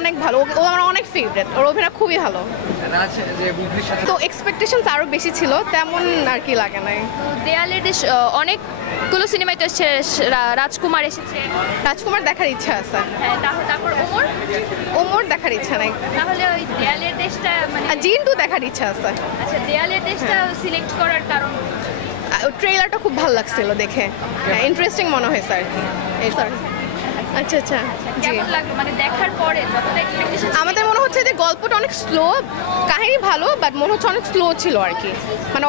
অনেক ভালো, ও আমার অনেক ফেভারিট, ওর অভিনয় খুবই ভালো। তো এক্সপেকটেশনস আরও বেশি ছিল, তেমন আর কি লাগে নাই। দেয়ালের দেশ অনেকগুলো সিনেমায় তো এসেছে, রাজকুমার এসেছে। রাজকুমার দেখার ইচ্ছা আছে। হ্যাঁ, তারপর ওমর। ওমর দেখার ইচ্ছা নাই। তাহলে ওই দেয়ালের দেশটা মানে জিন্টু দেখার ইচ্ছা আছে। আচ্ছা, দেয়ালের দেশটা সিলেক্ট করার কারণ? ট্রেলারটা খুব ভালো লাগছিল দেখে, হ্যাঁ ইন্টারেস্টিং মনে হয়েছে আর কি। এই স্যার আচ্ছা আচ্ছা কেমন লাগলো মানে দেখার পরে যতটা এক্সপেকটেশন? আমাদের মনে হচ্ছে যে গল্পটা অনেক স্লো, কাহিনী ভালো বাট মনে হচ্ছে অনেক স্লো ছিল আর কি, মানে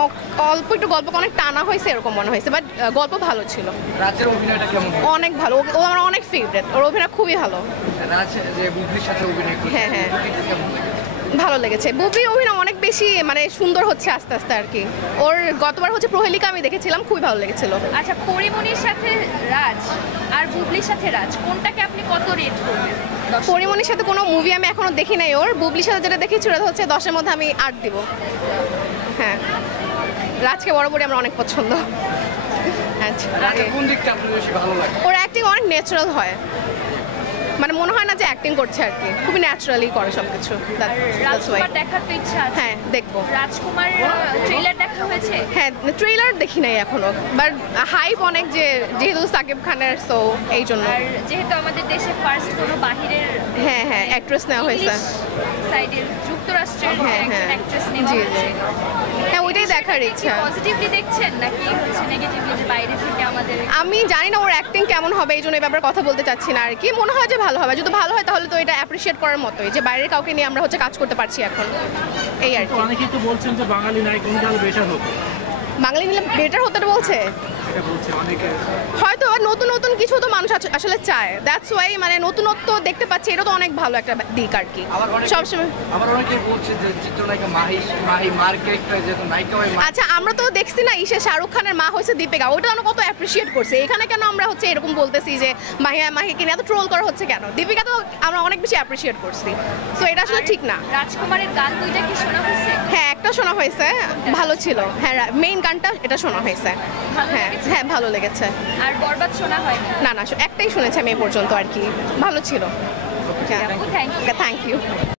অল্প একটু গল্পটা অনেক টানা হয়েছে এরকম মনে হয়েছে, বাট গল্প ভালো ছিল। রাজের অভিনয়টা কেমন? অনেক ভালো, ও আমার অনেক ফেভারিট, ওর অভিনয় খুবই ভালো। রাজ যে বুবলির সাথে অভিনয় করছে, হ্যাঁ হ্যাঁ কেমন লাগে? ভালো লেগেছে। বুবলির অভিনয় অনেক বেশি মানে সুন্দর হচ্ছে আস্তে আস্তে আর কি। ওর গতবার হচ্ছে প্রহেলিকা আমি দেখেছিলাম, খুবই ভালো লেগেছিল। আচ্ছা, পরিমণির সাথে রাজ আর বুবলির সাথে রাজ, কোনটাকে আপনি কত রেট করবেন? পরিমণির সাথে কোনো মুভি আমি এখনো দেখি নাই ওর, বুবলির সাথে যেটা দেখেছি ওটা হচ্ছে 10-এর মধ্যে আমি 8 দিব। হ্যাঁ, রাজকে বরাবরই আমার অনেক পছন্দ। আচ্ছা, রাজের কোন দিকটা আপনার বেশি ভালো লাগে? ওর অ্যাক্টিং অনেক ন্যাচারাল হয়, মানে মনে হয় না যে অ্যাক্টিং করছে আর কি, খুবই ন্যাচারালি করে সব কিছু। রাজকুমার দেখার তো ইচ্ছা আছে। হ্যাঁ দেখবো। রাজকুমার ট্রেলার দেখা হয়েছে? হ্যাঁ ট্রেলার দেখি নাই এখনো, বাট হাইপ অনেক, যে যেহেতু সাকিব খানের, সো এই জন্য। আর যেহেতু আমাদের দেশে ফার্স্ট কোনো বাহিরের হ্যাঁ হ্যাঁ অ্যাক্ট্রেস নেওয়া হয়েছে, সাইডের যুক্তরাষ্ট্রের হ্যাঁ হ্যাঁ অ্যাক্ট্রেস নেওয়া জি জি হয়েছে। হ্যাঁ ওইটাই দেখার ইচ্ছা। পজিটিভলি দেখছেন নাকি হচ্ছে নেগেটিভলি, যে বাইরে থেকে আমাদের? আমি জানি না ওর অ্যাক্টিং কেমন হবে, এই জন্য এই ব্যাপারে কথা বলতে চাচ্ছি না আর কি। মনে হয় যে ভালো হবে, যদি ভালো হয় তাহলে তো এটা অ্যাপ্রিশিয়েট করার মতোই, যে বাইরের কাউকে নিয়ে আমরা হচ্ছে কাজ করতে পারছি এখন, এই আর কি। অনেকেই তো বলছেন যে বাঙালি নায়িকা হলে বেটার হতো। বাঙালি নিলে বেটার হতে বলছে, এটা বলছে অনেকে। হয়তো নতুন নতুন কিছু তো মানুষ আসলে চায়, দ্যাটস ওয়াই মানে নতুনত্ব দেখতে পাচ্ছে, এটা তো অনেক ভালো একটা দিক আর কি সবসময়। আবার অনেকে বলছে যে চিত্রনায়িকা মাহি মার ক্যারেক্টার যেহেতু নায়িকা হয়। আচ্ছা, আমরা তো দেখছি না ইসে শাহরুখ খানের মা হয়েছে দীপিকা, ওটা আমরা কত অ্যাপ্রিশিয়েট করছি, এখানে কেন আমরা হচ্ছে এরকম বলতেছি যে মাহিকে নিয়ে এত ট্রোল করা হচ্ছে কেন? দীপিকা তো আমরা অনেক বেশি অ্যাপ্রিশিয়েট করছি, সো এটা আসলে ঠিক না। রাজকুমারের গান দুইটা কি শোনা হয়েছে? হ্যাঁ একটা শোনা হয়েছে, ভালো ছিল। হ্যাঁ মেইন গানটা এটা শোনা হয়েছে। হ্যাঁ হ্যাঁ ভালো লেগেছে। আর বরবাদ শোনা হয় না না একটাই শুনেছি আমি এ পর্যন্ত আর কি, ভালো ছিল। Thank you. Thank you.